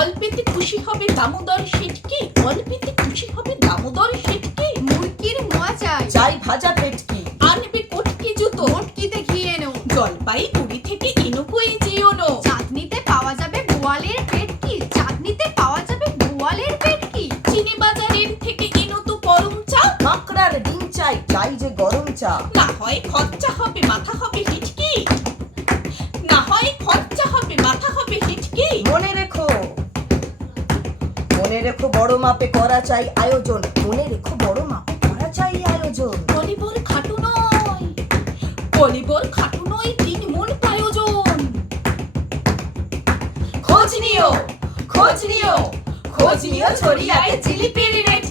অল্পেতে খুশি হবে দামোদর শেঠকি, অল্পেতে খুশি হবে দামোদর শেঠকি। মুরগির মোয়া চাই, চাই ভাজা পেটকি, আনবে কটকি জুতো, মোটকিতে ঘি এনো, জলপাইগুড়ি থেকে এনুকোই যেওনো। চাঁদনিতে পাওয়া যাবে বোয়ালের পেটকি, চাঁদনিতে পাওয়া যাবে বোয়ালের পেটকি। চিনি বাজারের থেকে এনো তো গরম চা, কাঁকড়ার ডিম চাই, চাই যে গরম চা। না হয় খরচা হবে মাথা হবে হিটকি, না হয় খরচা হবে মাথা হবে হিটকি। মনে রেখো বড় মাপে করা চাই আয়োজন, মনে রেখো বড় মাপে করা চাই আয়োজন। কলিবর খাটু নয়, কলিবর খাটু নয়, 3 মণ প্রয়োজন। খোঁজ নিও ছড়িয়াতে জিলিপির রেট